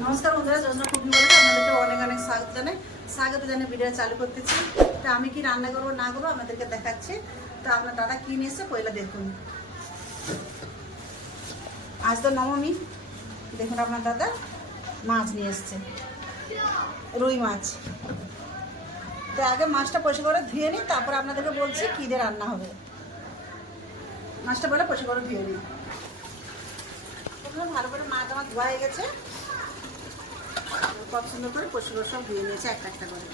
নমস্কার বন্ধুরা যোজনা কুকিং বলে আপনাদেরকে অনেক অনেক স্বাগত জানাই। স্বাগত জানিয়ে ভিডিও চালু করতেছি। তো আমি কি রান্না করব, না করব, আপনাদেরকে দেখাচ্ছি। তো আপনার দাদা কি নিয়ে এসছে, পয়লা দেখুন। আজ তো নবমী। দেখুন আপনার দাদা মাছ নিয়ে এসছে। রুই মাছ। তো আগে মাছটা পয়সা করে ধুয়ে নিই, তারপর আপনাদেরকে বলছি কী দিয়ে রান্না হবে। মাছটা বলে পয়সা করে ধুয়ে নিই। ভালো করে মাছ আমার ধোয়া হয়ে গেছে। সুন্দর করে পশুগুলো সব ধুয়ে নিয়েছে একটা একটা করে।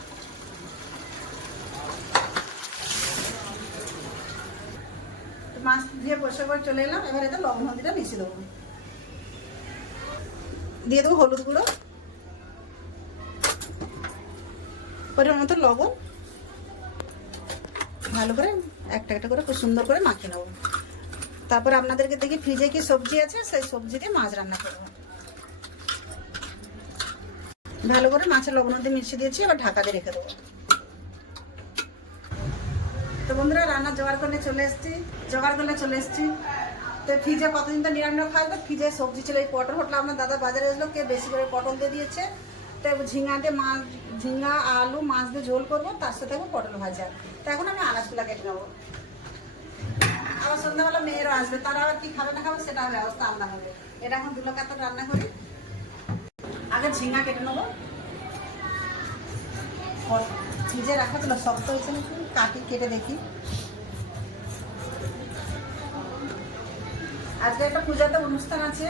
মাছ ধুয়ে পরিষ্কার করে চলে এলাম, এবার এতে লবণ হলদিটা মিশিয়ে দেবো। দিয়ে দেবো হলুদ গুঁড়ো, পরিমাণ মতো লবণ। ভালো করে একটা একটা করে খুব সুন্দর করে মাখিয়ে নেব। তারপর আপনাদেরকে দেখি ফ্রিজে কি সবজি আছে, সেই সবজি দিয়ে মাছ রান্না করব ভালো করে মাছের লবণ দিয়ে মিশিয়ে দিয়েছি, এবার ঢাকা দিয়ে রেখে দেবো। তো বন্ধুরা, রান্না জোগাড় করলে চলে এসেছি, জোগাড় করলে চলে এসেছি। তো ফ্রিজে কতদিন তো নিরামিষ খাওয়া ফ্রিজে সবজি ছিল, এই পটল হোটল আপনার দাদা বাজারে এসলো কে বেশি করে পটল দিয়ে দিয়েছে। তো ঝিঙা দিয়ে মাছ, ঝিঙা, আলু, মাছ দিয়ে ঝোল করব, তার সাথে হবে পটল ভাজা। তো এখন আমি আনাজগুলা কেটে নেব। আবার সন্ধ্যাবেলা মেয়েরও আসবে, তারা আবার কি খাবে না খাবে সেটা ব্যবস্থা আলাদা হবে। এটা এখন কাতর রান্না করি। আগে ঝিঙা কেটে নেব। ফ্রিজে রাখা ছিল শক্ত হয়েছে নাকি? কাটি, কেটে দেখি। আজকে একটা পূজাতে অনুষ্ঠান আছে।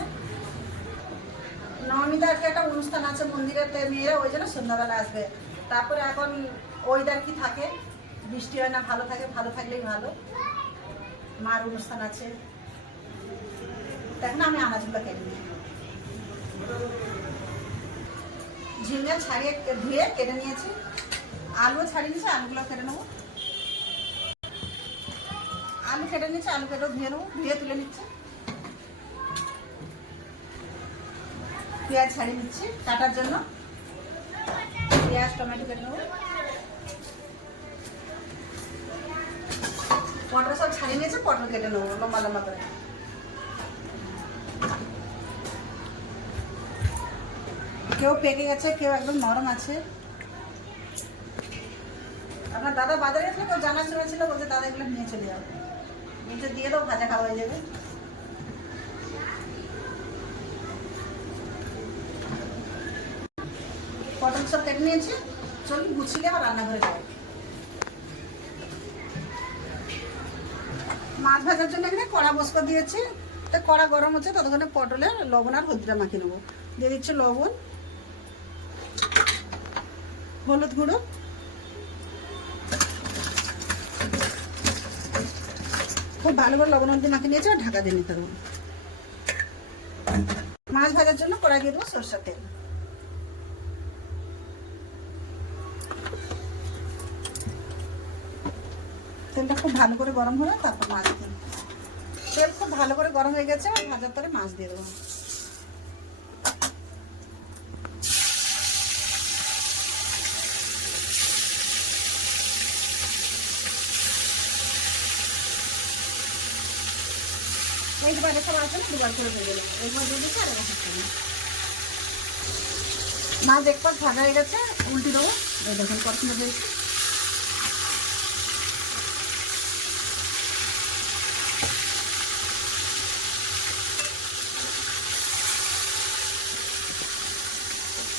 নবমীতে আজকে একটা অনুষ্ঠান আছে মন্দিরেতে, মেয়েরা ওই জন্য সন্ধ্যাবেলা আসবে। তারপরে এখন ওয়েদার কি থাকে? বৃষ্টি হয় না, ভালো থাকে, ভালো থাকলেই ভালো। মার অনুষ্ঠান আছে। দেখুন আমি আনাজগুলো কেটে নিই ঝিঙ্গা ছাড়িয়ে ধুয়ে কেটে নিয়েছি। আলু ছাড়িয়ে নিয়েছি, আলুগুলো কেটে নেব। আলু কেটে নিয়েছি, আলু কেটে ধুয়ে নেব, ধুয়ে তুলে নিচ্ছি। পেঁয়াজ ছাড়িয়ে নিচ্ছি কাটার জন্য। পেঁয়াজ, টমেটো কেটে নেব। পটল সব ছাড়িয়ে নিয়েছি, পটল কেটে নেব, লম্বা লম্বা করে। কেউ পেকে গেছে, কেউ একদম নরম আছে। আপনার দাদা বাজারে গেছিল, কেউ জানা শোনা ছিল, বলছে, দাদা, এগুলো নিয়ে চলে যাও। নিচে দিয়ে দাও, ভাজা খাওয়া যাবে। পটল সব কেটে নিয়েছি। চল গুছিয়ে আবার রান্নাঘরে যাই। মাছ ভাজার জন্য এখানে কড়া বস্কো দিয়েছি। তো কড়া গরম হচ্ছে, ততক্ষণে পটলের লবণ আর হলদিটা মাখিয়ে নেব। দিয়ে দিচ্ছে লবণ। হলুদ গুঁড়ো। খুব ভালো করে লবণ হলদি মাখিয়ে নিয়েছি আর ঢাকা দিয়ে নিতে মাছ ভাজার জন্য কড়াই দিয়ে দেবো সরষের তেল। তেলটা খুব ভালো করে গরম হলে তারপর মাছ দিই তেল খুব ভালো করে গরম হয়ে গেছে আর ভাজার পরে মাছ দিয়ে দেবো। দুবার সব আছে না, দুবার করে ভেজে দেবো একবার দিচ্ছি আর একবার মাছ এক পাট ভাজা হয়ে গেছে, উল্টি দেবো। দেখুন সুন্দর হয়েছে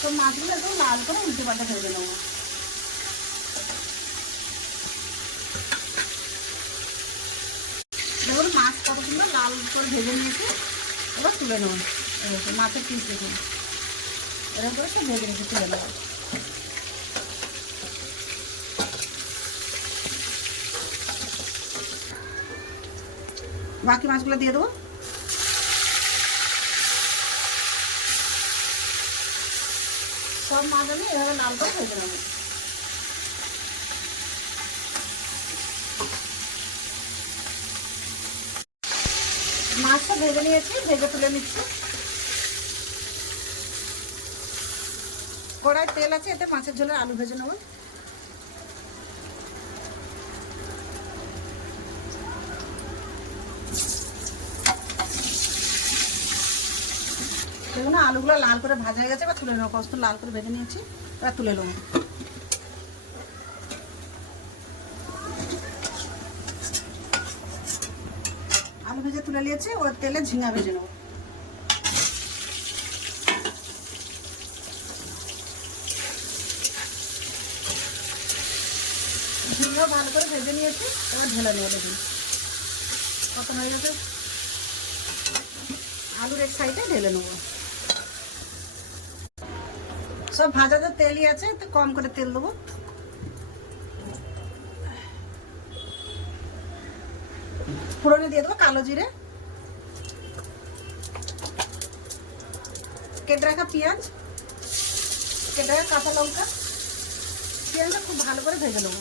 তো মাছগুলো একদম লাল করে উল্টে পাল্টা ভেজে নেব দেখুন মাছ কত সুন্দর করে ভেজে নিয়েছি। এবার তুলে নেব। এরকম মাছের পিস দেখুন। এরকম করে সব ভেজে নিয়েছি, তুলে নেব। বাকি মাছগুলো দিয়ে দেবো। সব মাছ আমি এভাবে লাল করে ভেজে নেব। মাছটা ভেজে নিয়েছি, ভেজে তুলে নিচ্ছি। কড়াই তেল আছে, এতে মাছের ঝোলের আলু ভেজে নেব। দেখুন আলুগুলো লাল করে ভাজা হয়ে গেছে, এবার তুলে নেব। কষ্ট লাল করে ভেজে নিয়েছি, এবার তুলে নেব। আলু ভেজে তুলে নিয়েছি, ওর তেলে ঝিঙা ভেজে নেব। ঝিঙাও ভালো করে ভেজে নিয়েছি, এবার ঢেলে নেব দেখুন কত হয়ে গেছে? আলুর এক সাইডে ঢেলে নেব। সব ভাজাতে তেলই আছে তো কম করে তেল দেবো। ফোড়নে দিয়ে দেবো, কালো জিরে। কেটে রাখা পেঁয়াজ, কেটে রাখা কাঁচা লঙ্কা। পেঁয়াজটা খুব ভালো করে ভেজে নেব।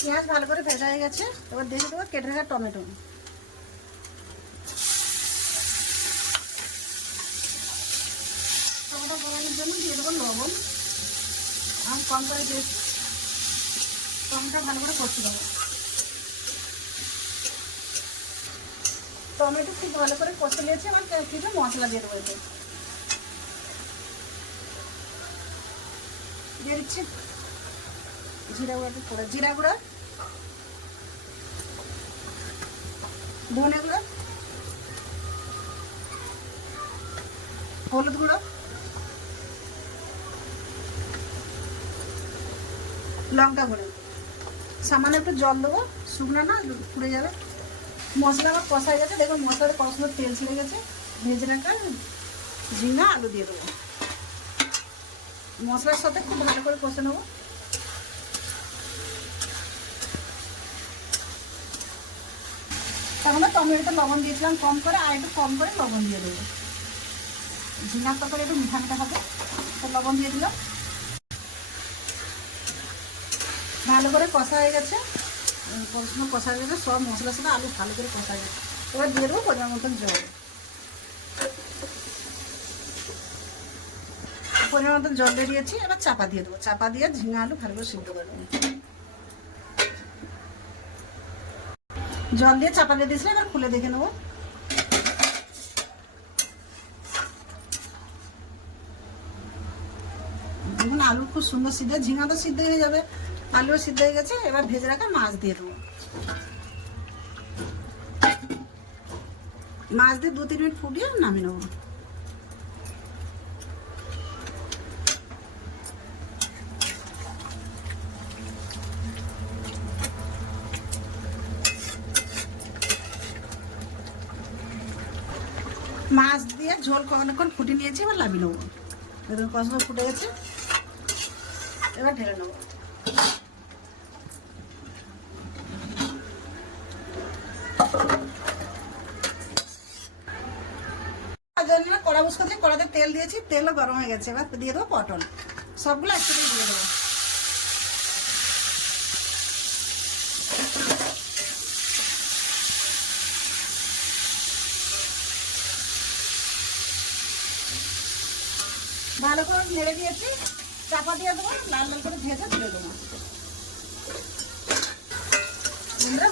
পেঁয়াজ ভালো করে ভেজা হয়ে গেছে, এবার দেখে দেবো কেটে রাখা টমেটো। টমেটো গলানোর জন্য দিয়ে দেবো লবণ। আর কম করে দিয়ে টমেটো ভালো করে কষতে দেবো টমেটো খুব ভালো করে কষে নিয়েছি, এবার কিছু মশলা দিয়ে দেবো এতে। দিয়ে দিচ্ছি জিরা গুঁড়ো একটু করে জিরা গুঁড়ো, ধনে গুঁড়ো, হলুদ গুঁড়ো, লঙ্কা গুঁড়ো। সামান্য একটু জল দেবো। শুকনো না, পুড়ে যাবে। মশলা আমার কষা গেছে। দেখুন মশলার কষানোর তেল ছেড়ে গেছে। ভেজে রাখা ঝিঙা, আলু দিয়ে দেবো। মশলার সাথে খুব ভালো করে কষে নেব। তার মধ্যে টমেটো লবণ দিয়েছিলাম কম করে, আর একটু কম করে লবণ দিয়ে দেবো। ঝিঙার তরকারি একটু মিঠা মিঠা হবে, তো লবণ দিয়ে দিলাম। ভালো করে কষা হয়ে গেছে। কষানো কষা হয়ে গেছে, সব মশলার সাথে আলু ভালো করে কষা হয়ে গেছে। এবার দিয়ে দেবো পরিমাণ মতন জল। পরিমাণ মতন জল দিয়ে দিয়েছি, এবার চাপা দিয়ে দেবো। চাপা দিয়ে ঝিঙা আলু ভালো করে সিদ্ধ করে জল দিয়ে চাপা দিয়ে দিয়েছিলাম, এবার খুলে দেখে নেব। দেখুন, আলু খুব সুন্দর সিদ্ধ, ঝিঙা তো সিদ্ধ হয়ে যাবে। আলুও সিদ্ধ হয়ে গেছে, এবার ভেজে রাখা মাছ দিয়ে দেবো। মাছ দিয়ে দু তিন মিনিট ফুটিয়ে নামিয়ে নেব। মাছ দিয়ে ঝোল অনেকক্ষণ ফুটে নিয়েছি, এবার লাভিয়ে নেব। দেখুন কষা ফুটে গেছে। এবার ঢেলে নেব। কড়া বুস করছি কড়াতে তেল দিয়েছি, তেলও গরম হয়ে গেছে, এবার দিয়ে দেবো পটল। সবগুলো একসাথে দিয়ে দেবো। ভালো করে নেড়ে দিয়েছি। চাপা দিয়ে দেবো, লাল লাল করে ভেজে তুলে দেবো।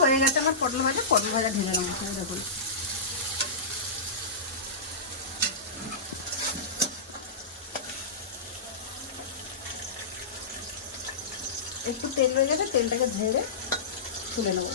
হয়ে গেছে আমার পটল ভাজা। পটল ভাজা ঢেলে নেব দেখুন। একটু তেল রয়ে গেছে, তেলটাকে ঝেড়ে তুলে নেব।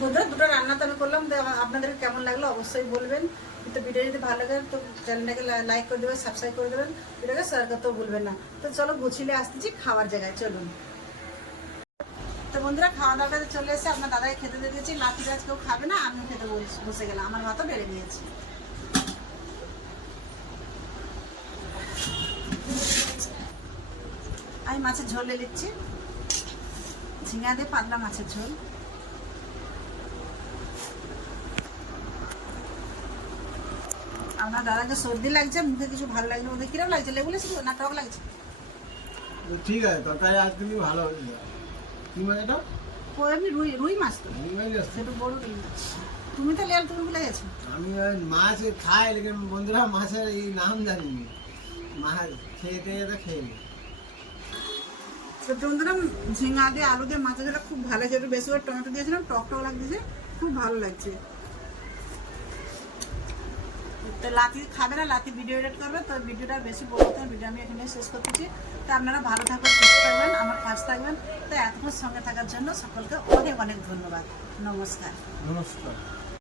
বন্ধুরা দুটো রান্না তো আমি করলাম আপনাদের কেমন লাগল অবশ্যই বলবেন। তো ভিডিও যদি ভালো লাগে, তো চ্যানেলটাকে লাইক করে দেবেন সাবস্ক্রাইব করে দেবেন ভিডিওকে শেয়ার করতেও ভুলবেন না। তো চলো গুছিয়ে আসতেছি খাওয়ার জায়গায়, চলুন। তো বন্ধুরা খাওয়া দাওয়াটা চলে এসে আপনার দাদাকে খেতে দিয়ে দিয়েছি, লাঠি গাছ কেউ খাবে না, আমিও খেতে বস- গেলাম, আমার ভাতও বেড়ে নিয়েছি। আমি মাছের ঝোল নিচ্ছি। ঝিঙা দিয়ে পাতলা মাছের ঝোল। আপনার দাদাকে সর্দি লাগছে মুখে কিছু ভালো লাগছে ওদের কিরম লাগছে? লেবু লেছি না টক লাগছে? ঠিক আছে তরকারি আজ তুমি ভালো হয়েছে। কি মাছ এটা? এমনি রুই রুই মাছ তো। রুই মাছ? সেটা বড় রুই মাছ। তুমি তো লেল তুমি ভুলে গেছো? আমি মাছ খাই লেকিন বন্ধুরা মাছের এই নাম জানি নি। মাছ খেতে যেতে খেয়ে নি। তো বন্ধুরা ঝিঙা দিয়ে আলু দিয়ে মাছের ঝোলটা খুব ভালো একটু বেশি করে টমেটো দিয়েছিলাম টক টক লাগতেছে খুব ভালো লাগছে। তো লাতি খাবে না লাতি ভিডিও এডিট করবে, তো ভিডিওটা বেশি বলতে ভিডিও আমি এখানে শেষ করতেছি। তো আপনারা ভালো থাকবেন, সুস্থ থাকবেন, আমার পাশ থাকবেন। তো এতক্ষণ সঙ্গে থাকার জন্য সকলকে অনেক অনেক ধন্যবাদ। নমস্কার। নমস্কার।